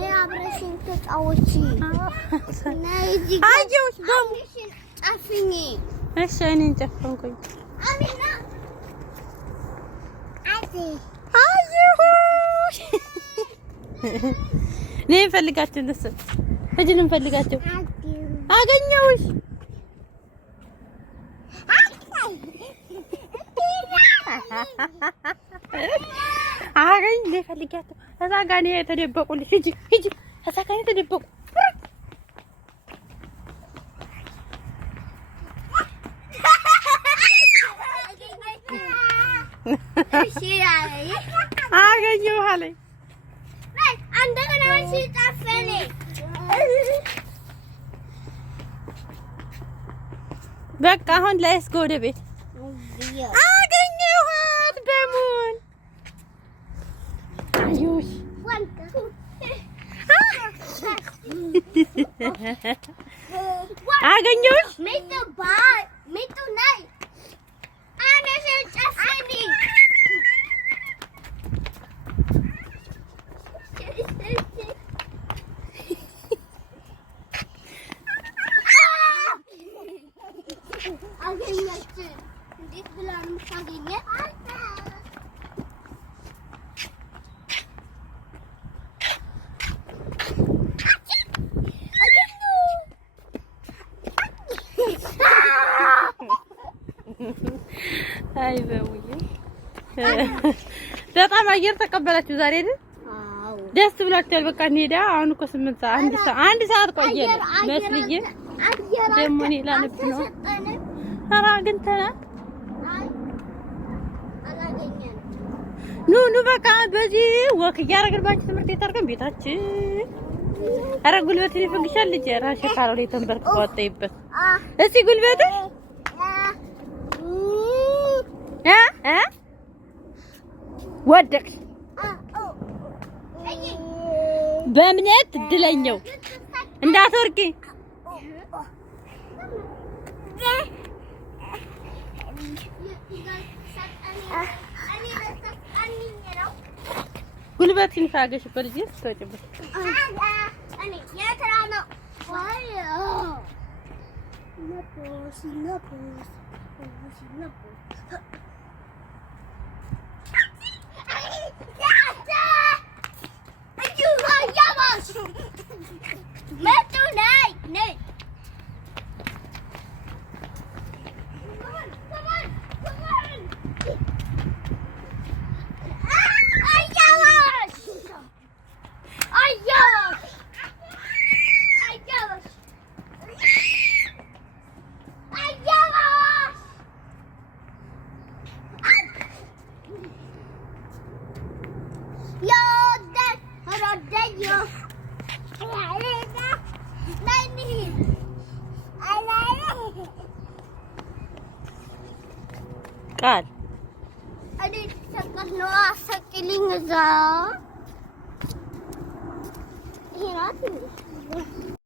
ነይ አብረሽኝ ተጫወቺ ነይ እዚህ አየሁሽ በሙሽን ጨፍኝ እሺ እኔን ጨፈንኩኝ አሚና አየሁሽ ነይ ፈልጋቸው ደስ እጅን ፈልጋቸው አገኘሁሽ አገኝ ነይ ፈልጋቸው እዛ ጋር ነው የተደበቁልሽ ሂጂ ሂጂ እዛ ጋር ነው የተደበቁ አገኘሁ አለኝ እንደገና ሲጣፈኔ በቃ አሁን ላይስ ወደ ቤት አገኘኋት በሙን አዩሽ አገኘሁሽ ሚጡ ነይ አንቺ ጨፍኒ አገኘች እንዴት ብላ ነው የምታገኘው? አይ በውዬ በጣም አየር ተቀበላችሁ ዛሬ አይደል? አዎ ደስ ብሏችኋል። በቃ እንሄዳ አሁን እኮ 8 ሰዓት አንድ ሰዓት ቆየን መስልዬ ደግሞ እኔ ላነብ ነው። ኧረ አግኝተናል። ኑ በቃ በዚህ ወክ እያደረግን ትምህርት ቤት አድርገን ቤታችን። ኧረ ጉልበትን ይፈግሻል ልጅ ራሽ ካለው ላይ ተንበርክኮ ወጣይበት እስቲ ጉልበቱ ወደቅሽ በእምነት እድለኛው እንዳትወርቂ ጉልበት ይንፋገሽ በልጅ ተጨበጥ እኔ የትራ ነው ዋዮ ነፖስ ቃል እኔ ተሰቀል ነው አሰቅልኝ እዛ ይሄ ናት